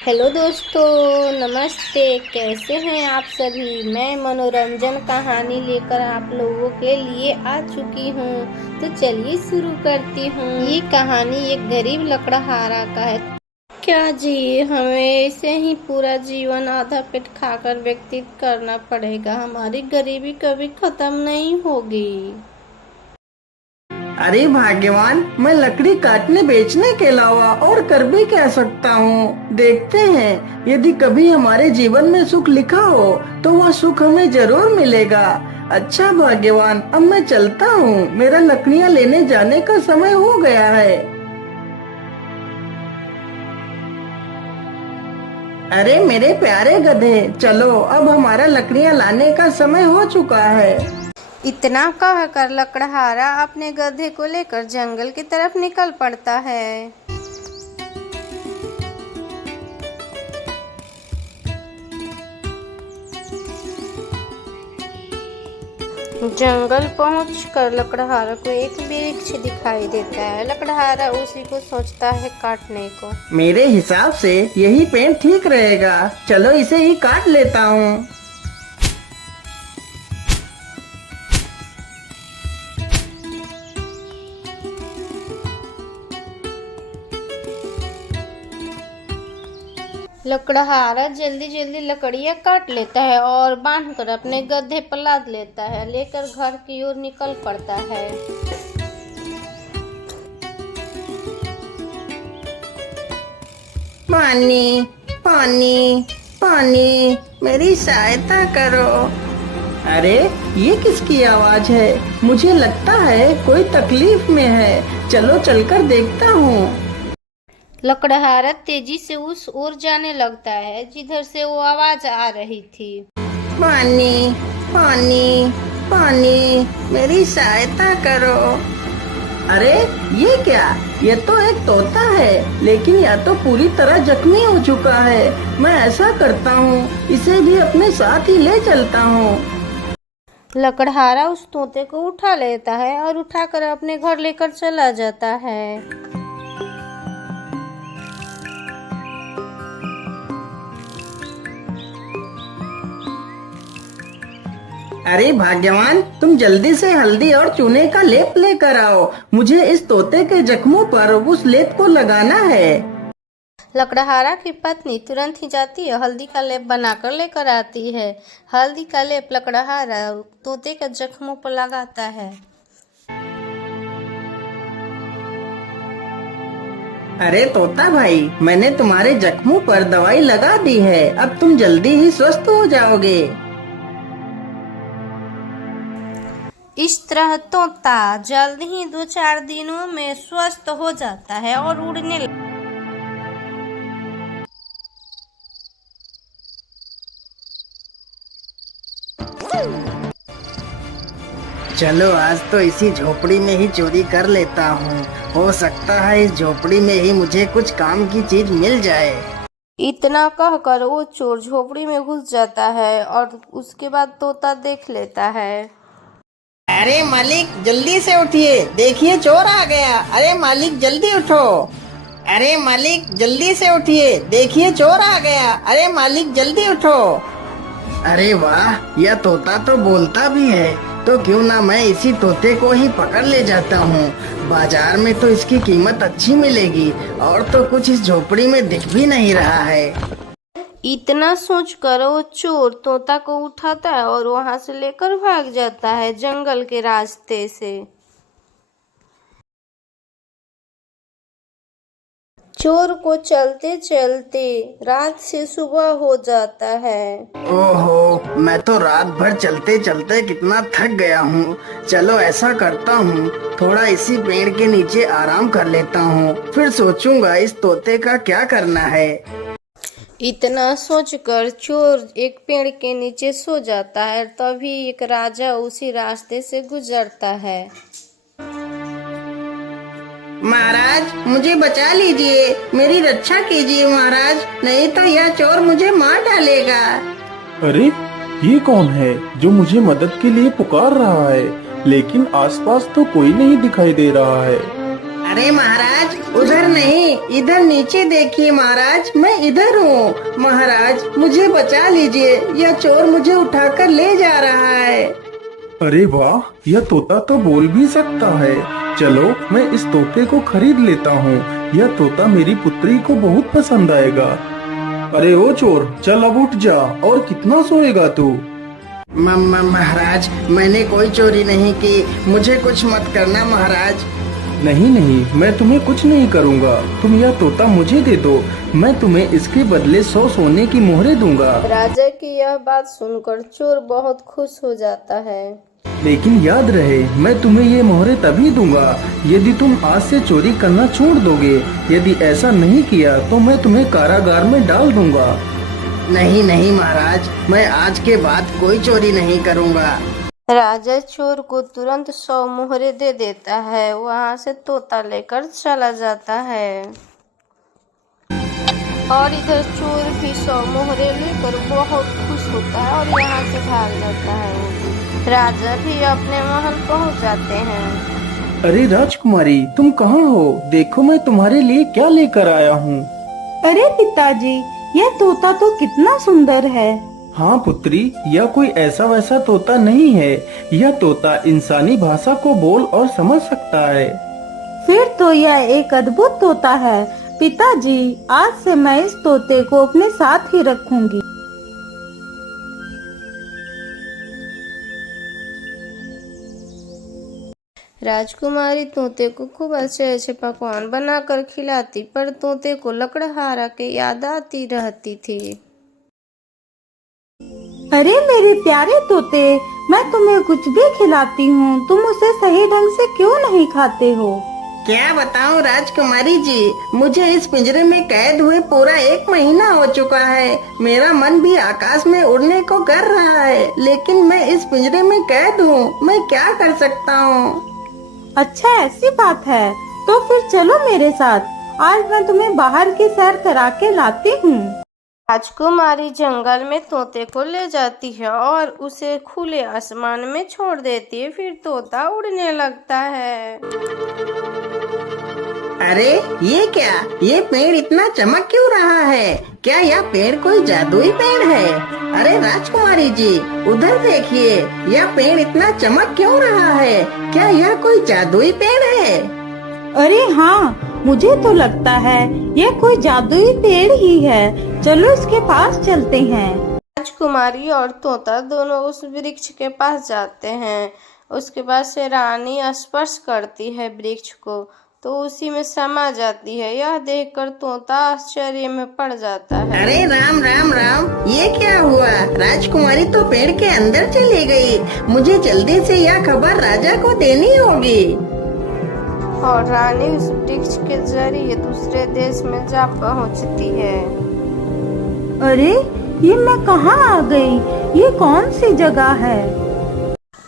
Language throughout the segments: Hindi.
हेलो दोस्तों, नमस्ते। कैसे हैं आप सभी। मैं मनोरंजन कहानी लेकर आप लोगों के लिए आ चुकी हूँ। तो चलिए शुरू करती हूँ। ये कहानी एक गरीब लकड़हारा का है। क्या जी, हमें ऐसे ही पूरा जीवन आधा पेट खाकर व्यतीत करना पड़ेगा। हमारी गरीबी कभी खत्म नहीं होगी। अरे भाग्यवान, मैं लकड़ी काटने बेचने के अलावा और कर भी क्या सकता हूँ। देखते हैं, यदि कभी हमारे जीवन में सुख लिखा हो तो वह सुख हमें जरूर मिलेगा। अच्छा भाग्यवान, अब मैं चलता हूँ। मेरा लकड़ियाँ लेने जाने का समय हो गया है। अरे मेरे प्यारे गधे, चलो अब हमारा लकड़ियाँ लाने का समय हो चुका है। इतना कहकर लकड़हारा अपने गधे को लेकर जंगल की तरफ निकल पड़ता है। जंगल पहुंचकर लकड़हारा को एक वृक्ष दिखाई देता है। लकड़हारा उसी को सोचता है काटने को। मेरे हिसाब से यही पेड़ ठीक रहेगा। चलो इसे ही काट लेता हूँ। लकड़हारा जल्दी जल्दी लकड़ियां काट लेता है और बांधकर अपने गधे पर लाद लेता है। लेकर घर की ओर निकल पड़ता है। पानी, पानी, पानी, मेरी सहायता करो। अरे ये किसकी आवाज है? मुझे लगता है कोई तकलीफ में है। चलो चलकर देखता हूँ। लकड़हारा तेजी से उस ओर जाने लगता है जिधर से वो आवाज आ रही थी। पानी, पानी, पानी, मेरी सहायता करो। अरे ये क्या? ये तो एक तोता है, लेकिन यह तो पूरी तरह जख्मी हो चुका है। मैं ऐसा करता हूँ, इसे भी अपने साथ ही ले चलता हूँ। लकड़हारा उस तोते को उठा लेता है और उठाकर अपने घर लेकर चला जाता है। अरे भाग्यवान, तुम जल्दी से हल्दी और चूने का लेप लेकर आओ। मुझे इस तोते के जख्मों पर उस लेप को लगाना है। लकड़हारा की पत्नी तुरंत ही जाती है, हल्दी का लेप बनाकर लेकर आती है। हल्दी का लेप लकड़हारा तोते के जख्मों पर लगाता है। अरे तोता भाई, मैंने तुम्हारे जख्मों पर दवाई लगा दी है। अब तुम जल्दी ही स्वस्थ हो जाओगे। इस तरह तोता जल्द ही 2-4 दिनों में स्वस्थ हो जाता है और उड़ने लगता है। चलो आज तो इसी झोपड़ी में ही चोरी कर लेता हूँ। हो सकता है इस झोपड़ी में ही मुझे कुछ काम की चीज मिल जाए। इतना कहकर वो चोर झोपड़ी में घुस जाता है और उसके बाद तोता देख लेता है। अरे मालिक, जल्दी से उठिए, देखिए चोर आ गया। अरे मालिक जल्दी उठो। अरे मालिक जल्दी से उठिए, देखिए चोर आ गया। अरे मालिक जल्दी उठो। अरे वाह, यह तोता तो बोलता भी है। तो क्यों ना मैं इसी तोते को ही पकड़ ले जाता हूँ। बाजार में तो इसकी कीमत अच्छी मिलेगी और तो कुछ इस झोपड़ी में दिख भी नहीं रहा है। इतना सोचकर वो चोर तोता को उठाता है और वहां से लेकर भाग जाता है जंगल के रास्ते से। चोर को चलते चलते रात से सुबह हो जाता है। ओहो, मैं तो रात भर चलते चलते कितना थक गया हूँ। चलो ऐसा करता हूँ, थोड़ा इसी पेड़ के नीचे आराम कर लेता हूँ, फिर सोचूंगा इस तोते का क्या करना है। इतना सोचकर चोर एक पेड़ के नीचे सो जाता है। तभी एक राजा उसी रास्ते से गुजरता है। महाराज मुझे बचा लीजिए, मेरी रक्षा कीजिए महाराज, नहीं तो यह चोर मुझे मार डालेगा। अरे ये कौन है जो मुझे मदद के लिए पुकार रहा है, लेकिन आसपास तो कोई नहीं दिखाई दे रहा है। अरे महाराज, उधर नहीं, इधर नीचे देखिए महाराज, मैं इधर हूँ। महाराज मुझे बचा लीजिए, यह चोर मुझे उठाकर ले जा रहा है। अरे वाह, यह तोता तो बोल भी सकता है। चलो मैं इस तोते को खरीद लेता हूँ। यह तोता मेरी पुत्री को बहुत पसंद आएगा। अरे ओ चोर, चल अब उठ जा। और कितना सोएगा तू? महाराज, मैंने कोई चोरी नहीं की, मुझे कुछ मत करना महाराज। नहीं नहीं, मैं तुम्हें कुछ नहीं करूँगा। तुम यह तोता मुझे दे दो, मैं तुम्हें इसके बदले 100 सोने की मोहरें दूंगा। राजा की यह बात सुनकर चोर बहुत खुश हो जाता है। लेकिन याद रहे, मैं तुम्हें ये मोहरें तभी दूंगा यदि तुम आज से चोरी करना छोड़ दोगे। यदि ऐसा नहीं किया तो मैं तुम्हें कारागार में डाल दूंगा। नहीं नहीं महाराज, मैं आज के बाद कोई चोरी नहीं करूँगा। राजा चोर को तुरंत 100 मोहरे दे देता है। वहाँ से तोता लेकर चला जाता है और इधर चोर भी 100 मोहरे लेकर बहुत खुश होता है और यहाँ से भाग जाता है। राजा भी अपने महल पहुँच जाते हैं। अरे राजकुमारी, तुम कहाँ हो? देखो मैं तुम्हारे लिए क्या लेकर आया हूँ। अरे पिताजी, यह तोता तो कितना सुंदर है। हाँ पुत्री, यह कोई ऐसा वैसा तोता नहीं है। यह तोता इंसानी भाषा को बोल और समझ सकता है। फिर तो यह एक अद्भुत तोता है। पिताजी, आज से मैं इस तोते को अपने साथ ही रखूंगी। राजकुमारी तोते को खूब अच्छे अच्छे पकवान बनाकर खिलाती, पर तोते को लकड़हारा के याद आती रहती थी। अरे मेरे प्यारे तोते, मैं तुम्हें कुछ भी खिलाती हूँ, तुम उसे सही ढंग से क्यों नहीं खाते हो? क्या बताऊं राजकुमारी जी, मुझे इस पिंजरे में कैद हुए पूरा 1 महीना हो चुका है। मेरा मन भी आकाश में उड़ने को कर रहा है, लेकिन मैं इस पिंजरे में कैद हूँ। मैं क्या कर सकता हूँ? अच्छा, ऐसी बात है तो फिर चलो मेरे साथ। आज मैं तुम्हें बाहर की सैर करा के लाती हूँ। राजकुमारी जंगल में तोते को ले जाती है और उसे खुले आसमान में छोड़ देती है। फिर तोता उड़ने लगता है। अरे ये क्या, ये पेड़ इतना चमक क्यों रहा है? क्या यह पेड़ कोई जादुई पेड़ है? अरे राजकुमारी जी, उधर देखिए, यह पेड़ इतना चमक क्यों रहा है? क्या यह कोई जादुई पेड़ है? अरे हाँ, मुझे तो लगता है ये कोई जादुई पेड़ ही है। चलो इसके पास चलते हैं। राजकुमारी और तोता दोनों उस वृक्ष के पास जाते हैं। उसके बाद से रानी स्पर्श करती है वृक्ष को, तो उसी में समा जाती है। यह देखकर तोता आश्चर्य में पड़ जाता है। अरे राम राम राम, ये क्या हुआ? राजकुमारी तो पेड़ के अंदर चली गई। मुझे जल्दी से यह खबर राजा को देनी होगी। और रानी उस वृक्ष के जरिए दूसरे देश में जा पहुंचती है। अरे ये मैं कहाँ आ गई? ये कौन सी जगह है?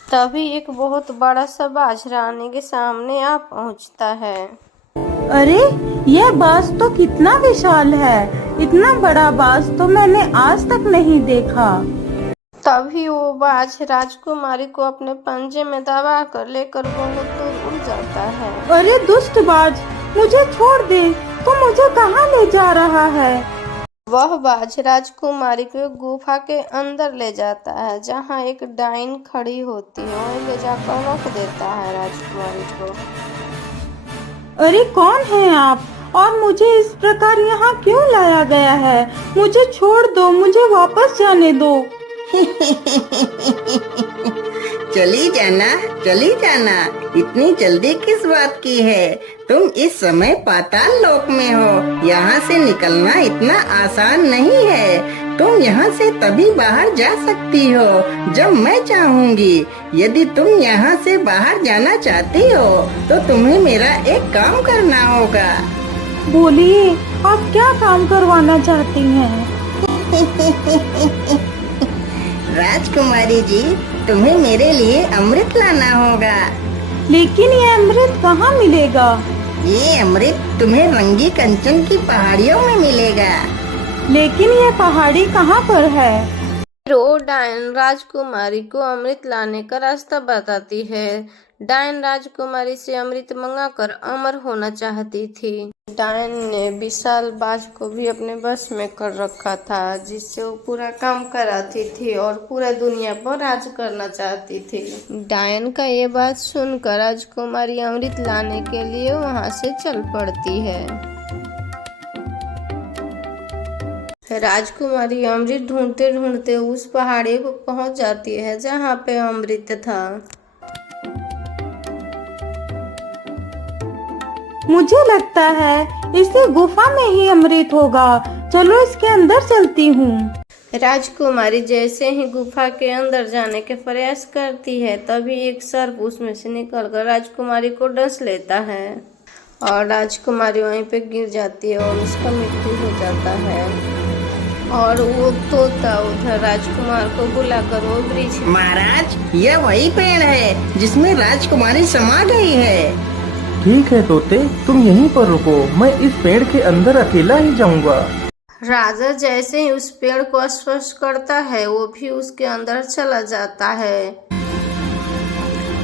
तभी एक बहुत बड़ा सा बाज रानी के सामने आ पहुंचता है। अरे यह बाज तो कितना विशाल है। इतना बड़ा बाज तो मैंने आज तक नहीं देखा। तभी वो बाज राजकुमारी को अपने पंजे में दबा कर लेकर बहुत दूर उड़ जाता है। अरे दुष्ट बाज, मुझे छोड़ दे। तू मुझे कहाँ ले जा रहा है? वह बाज राजकुमारी को गुफा के अंदर ले जाता है, जहाँ एक डाइन खड़ी होती है। वहीं ले जाकर रख देता है राजकुमारी को। अरे कौन है आप और मुझे इस प्रकार यहाँ क्यों लाया गया है? मुझे छोड़ दो, मुझे वापस जाने दो। चली जाना, चली जाना, इतनी जल्दी किस बात की है? तुम इस समय पाताल लोक में हो। यहाँ से निकलना इतना आसान नहीं है। तुम यहाँ से तभी बाहर जा सकती हो जब मैं चाहूँगी। यदि तुम यहाँ से बाहर जाना चाहती हो तो तुम्हें मेरा एक काम करना होगा। बोलिए, आप क्या काम करवाना चाहती हैं? राजकुमारी जी, तुम्हें मेरे लिए अमृत लाना होगा। लेकिन ये अमृत कहाँ मिलेगा? ये अमृत तुम्हें रंगी कंचन की पहाड़ियों में मिलेगा। लेकिन ये पहाड़ी कहाँ पर है? फिर वो डायन राजकुमारी को अमृत लाने का रास्ता बताती है। डायन राजकुमारी से अमृत मंगाकर अमर होना चाहती थी। डायन ने विशाल बाज को भी अपने बस में कर रखा था, जिससे वो पूरा काम कराती थी और पूरा दुनिया पर राज करना चाहती थी। डायन का ये बात सुनकर राजकुमारी अमृत लाने के लिए वहां से चल पड़ती है। राजकुमारी अमृत ढूंढते ढूंढते उस पहाड़ी पर पहुंच जाती है जहां पे अमृत था। मुझे लगता है इसी गुफा में ही अमृत होगा, चलो इसके अंदर चलती हूँ। राजकुमारी जैसे ही गुफा के अंदर जाने के प्रयास करती है, तभी एक सर्प उसमें से निकलकर राजकुमारी को डस लेता है और राजकुमारी वहीं पे गिर जाती है और उसका मृत्यु हो जाता है। और वो तोता उधर राजकुमार को बुलाकर वो वृक्ष। महाराज, यह वही पेड़ है जिसमें राजकुमारी समा गई है। ठीक है तोते, तुम यहीं पर रुको, मैं इस पेड़ के अंदर अकेला ही जाऊंगा। राजा जैसे ही उस पेड़ को स्पर्श करता है, वो भी उसके अंदर चला जाता है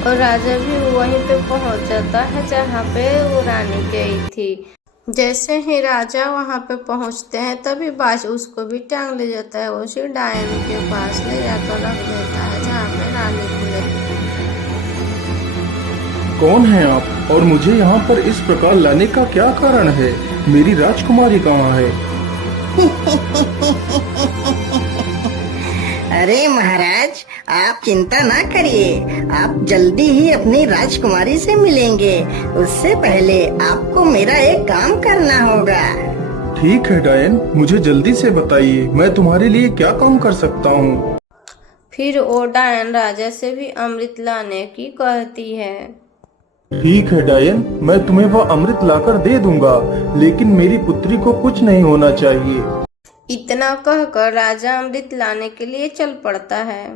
और राजा भी वहीं पे पहुंच जाता है जहाँ पे वो रानी गई थी। जैसे ही राजा वहाँ पे पहुँचते हैं, तभी बाज उसको भी टांग ले जाता है। उसे डायन के पास ले जाकर रख देता है जहाँ पे रानी को ले। कौन है आप और मुझे यहाँ पर इस प्रकार लाने का क्या कारण है? मेरी राजकुमारी कहाँ है? अरे महाराज, आप चिंता ना करिए, आप जल्दी ही अपनी राजकुमारी से मिलेंगे। उससे पहले आपको मेरा एक काम करना होगा। ठीक है डायन, मुझे जल्दी से बताइए, मैं तुम्हारे लिए क्या काम कर सकता हूँ। फिर वो डायन राजा से भी अमृत लाने की कहती है। ठीक है डायन, मैं तुम्हें वह अमृत लाकर दे दूंगा, लेकिन मेरी पुत्री को कुछ नहीं होना चाहिए। इतना कहकर राजा अमृत लाने के लिए चल पड़ता है।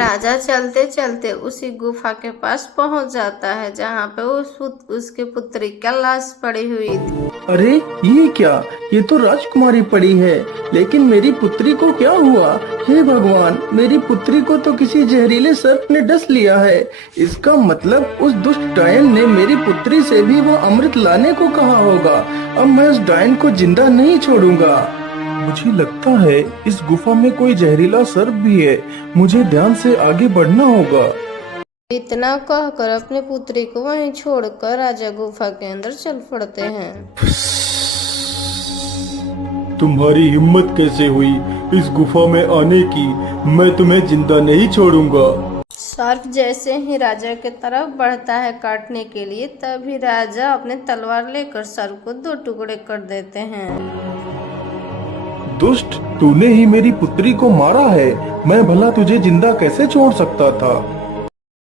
राजा चलते चलते उसी गुफा के पास पहुंच जाता है जहाँ पे उसके पुत्री का लाश पड़ी हुई थी। अरे ये क्या, ये तो राजकुमारी पड़ी है, लेकिन मेरी पुत्री को क्या हुआ? हे भगवान, मेरी पुत्री को तो किसी जहरीले सर्प ने डस लिया है। इसका मतलब उस दुष्ट डायन ने मेरी पुत्री से भी वो अमृत लाने को कहा होगा। अब मैं उस डायन को जिंदा नहीं छोड़ूंगा। मुझे लगता है इस गुफा में कोई जहरीला सर्प भी है, मुझे ध्यान से आगे बढ़ना होगा। इतना कहकर अपने पुत्री को वहीं छोड़कर राजा गुफा के अंदर चल पड़ते हैं। तुम्हारी हिम्मत कैसे हुई इस गुफा में आने की? मैं तुम्हें जिंदा नहीं छोड़ूंगा। सर्प जैसे ही राजा के तरफ बढ़ता है काटने के लिए, तभी राजा अपने तलवार लेकर सर्प को 2 टुकड़े कर देते हैं। दुष्ट, तूने ही मेरी पुत्री को मारा है, मैं भला तुझे जिंदा कैसे छोड़ सकता था?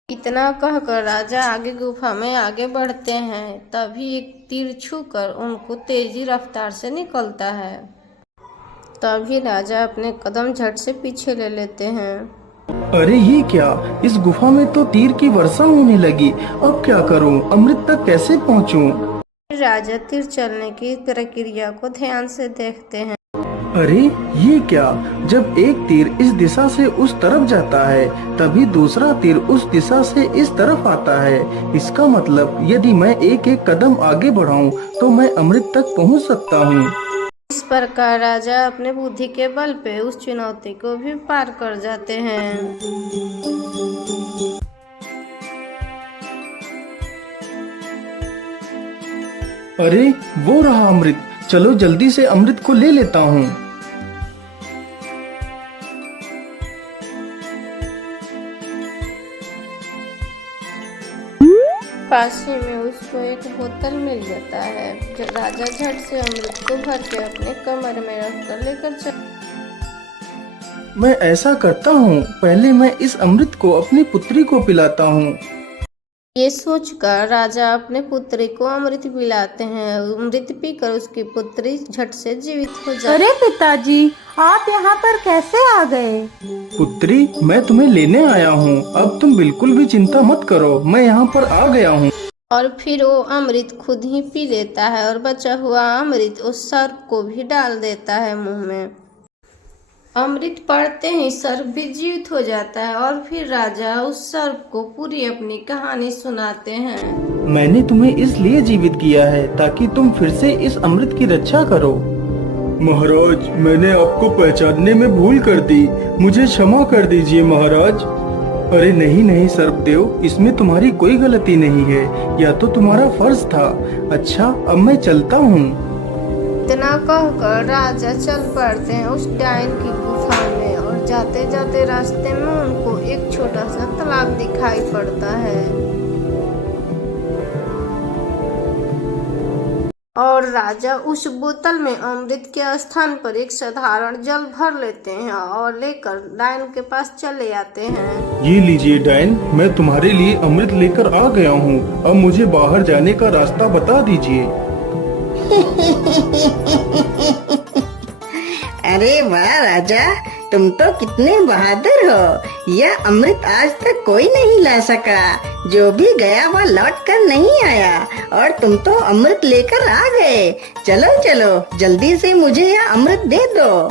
इतना कहकर राजा आगे गुफा में आगे बढ़ते हैं, तभी एक तीर छूकर उनको तेजी रफ्तार से निकलता है। तभी राजा अपने कदम झट से पीछे ले लेते हैं। अरे ये क्या, इस गुफा में तो तीर की वर्षा होने लगी, अब क्या करूं? अमृत तक कैसे पहुंचूं? राजा तीर चलने की प्रक्रिया को ध्यान से देखते हैं। अरे ये क्या, जब एक तीर इस दिशा से उस तरफ जाता है, तभी दूसरा तीर उस दिशा से इस तरफ आता है। इसका मतलब यदि मैं एक एक कदम आगे बढ़ाऊं तो मैं अमृत तक पहुंच सकता हूं। इस प्रकार राजा अपने बुद्धि के बल पे उस चुनौती को भी पार कर जाते हैं। अरे वो रहा अमृत, चलो जल्दी से अमृत को ले लेता हूँ। पास ही में उसको एक बोतल मिल जाता है। राजा झट से अमृत को भर के अपने कमर में रखकर लेकर चल। मैं ऐसा करता हूँ, पहले मैं इस अमृत को अपनी पुत्री को पिलाता हूँ। ये सोचकर राजा अपने पुत्री को अमृत पिलाते हैं। अमृत पीकर उसकी पुत्री झट से जीवित हो जाती है। अरे पिताजी, आप यहाँ पर कैसे आ गए? पुत्री, मैं तुम्हें लेने आया हूँ, अब तुम बिल्कुल भी चिंता मत करो, मैं यहाँ पर आ गया हूँ। और फिर वो अमृत खुद ही पी लेता है और बचा हुआ अमृत उस सर्प को भी डाल देता है मुंह में। अमृत पड़ते ही सर्प भी जीवित हो जाता है और फिर राजा उस सर्प को पूरी अपनी कहानी सुनाते हैं। मैंने तुम्हें इसलिए जीवित किया है ताकि तुम फिर से इस अमृत की रक्षा करो। महाराज, मैंने आपको पहचानने में भूल कर दी, मुझे क्षमा कर दीजिए महाराज। अरे नहीं नहीं सर्पदेव, इसमें तुम्हारी कोई गलती नहीं है, यह तो तुम्हारा फर्ज था। अच्छा, अब मैं चलता हूँ। इतना कहकर राजा चल पड़ते हैं उस डायन की गुफा में और जाते जाते रास्ते में उनको एक छोटा सा तालाब दिखाई पड़ता है और राजा उस बोतल में अमृत के स्थान पर एक साधारण जल भर लेते हैं और लेकर डायन के पास चले आते हैं। ये लीजिए डायन, मैं तुम्हारे लिए अमृत लेकर आ गया हूँ। अब मुझे बाहर जाने का रास्ता बता दीजिए। अरे वाह राजा, तुम तो कितने बहादुर हो। यह अमृत आज तक कोई नहीं ला सका। जो भी गया वह लौट कर नहीं आया और तुम तो अमृत लेकर आ गए। चलो चलो, जल्दी से मुझे यह अमृत दे दो।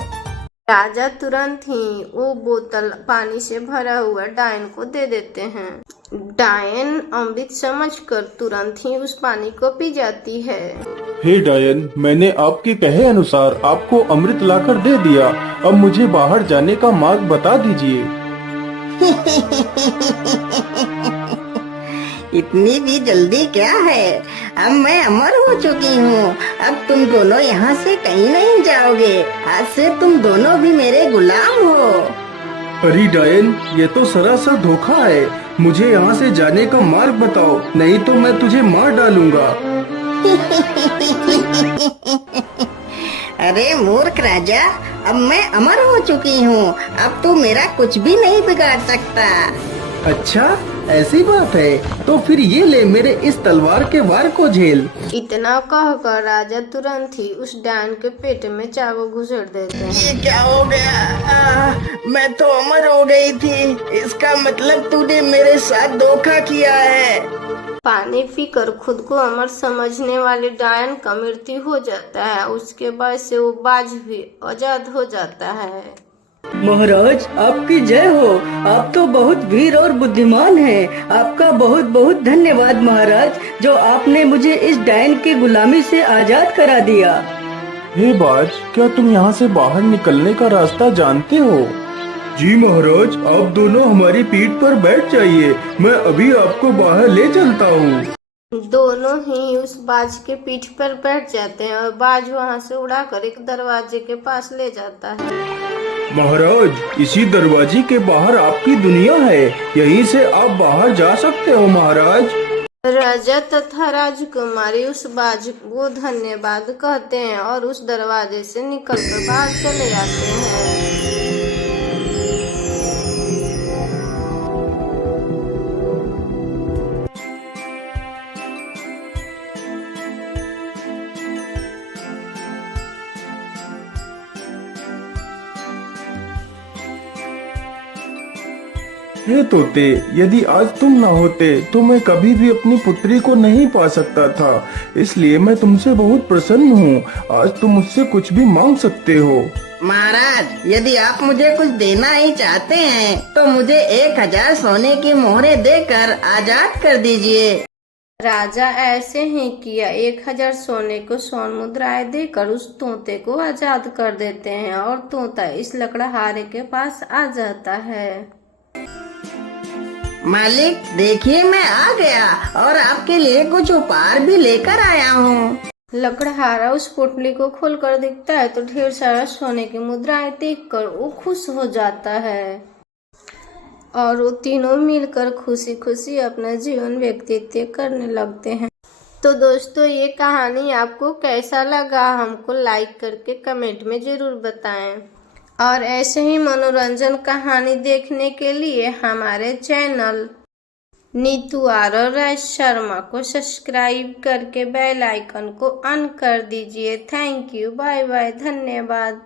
राजा तुरंत ही वो बोतल पानी से भरा हुआ डायन को दे देते हैं। डायन अमृत समझकर तुरंत ही उस पानी को पी जाती है। हे डायन, मैंने आपके कहे अनुसार आपको अमृत लाकर दे दिया। अब मुझे बाहर जाने का मार्ग बता दीजिए। इतनी भी जल्दी क्या है? अब मैं अमर हो चुकी हूँ। अब तुम दोनों यहाँ से कहीं नहीं जाओगे। आज से तुम दोनों भी मेरे गुलाम हो। अरे डायन, ये तो सरासर धोखा है। मुझे यहाँ से जाने का मार्ग बताओ, नहीं तो मैं तुझे मार डालूंगा। अरे मूर्ख राजा, अब मैं अमर हो चुकी हूँ। अब तू मेरा कुछ भी नहीं बिगाड़ सकता। अच्छा, ऐसी बात है, तो फिर ये ले मेरे इस तलवार के वार को झेल। इतना कहकर राजा तुरंत ही उस डायन के पेट में चाकू घुसेड़ देते हैं। ये क्या हो गया? मैं तो अमर हो गई थी। इसका मतलब तूने मेरे साथ धोखा किया है। पानी पीकर खुद को अमर समझने वाले डायन का मृत्यु हो जाता है। उसके बाद से वो बाज भी आजाद हो जाता है। महाराज, आपकी जय हो। आप तो बहुत वीर और बुद्धिमान हैं। आपका बहुत बहुत धन्यवाद महाराज, जो आपने मुझे इस डायन की गुलामी से आजाद करा दिया। हे बाज, क्या तुम यहाँ से बाहर निकलने का रास्ता जानते हो? जी महाराज, आप दोनों हमारी पीठ पर बैठ जाइए, मैं अभी आपको बाहर ले चलता हूँ। दोनों ही उस बाज के पीठ पर बैठ जाते हैं और बाज वहाँ से उड़ाकर एक दरवाजे के पास ले जाता है। महाराज, इसी दरवाजे के बाहर आपकी दुनिया है, यहीं से आप बाहर जा सकते हो महाराज। राजा तथा राजकुमारी उस बाज को धन्यवाद कहते हैं और उस दरवाजे से निकलकर बाहर चले जाते हैं। हे तोते, यदि आज तुम ना होते तो मैं कभी भी अपनी पुत्री को नहीं पा सकता था। इसलिए मैं तुमसे बहुत प्रसन्न हूँ। आज तुम मुझसे कुछ भी मांग सकते हो। महाराज, यदि आप मुझे कुछ देना ही चाहते हैं तो मुझे 1000 सोने की मोहरें देकर आजाद कर दीजिए। राजा ऐसे ही किया। 1000 सोने को स्वर्ण मुद्राएं देकर उस तोते को आजाद कर देते हैं और तोता इस लकड़हारे के पास आ जाता है। मालिक, देखिए मैं आ गया और आपके लिए कुछ उपहार भी लेकर आया हूँ। लकड़हारा उस पोटली को खोलकर देखता है तो ढेर सारा सोने की मुद्राएं देखकर वो खुश हो जाता है और वो तीनों मिलकर खुशी खुशी अपना जीवन व्यतीत करने लगते हैं। तो दोस्तों, ये कहानी आपको कैसा लगा हमको लाइक करके कमेंट में जरूर बताएं और ऐसे ही मनोरंजन कहानी देखने के लिए हमारे चैनल नीतू आर शर्मा को सब्सक्राइब करके बेल आइकन को ऑन कर दीजिए। थैंक यू, बाय बाय, धन्यवाद।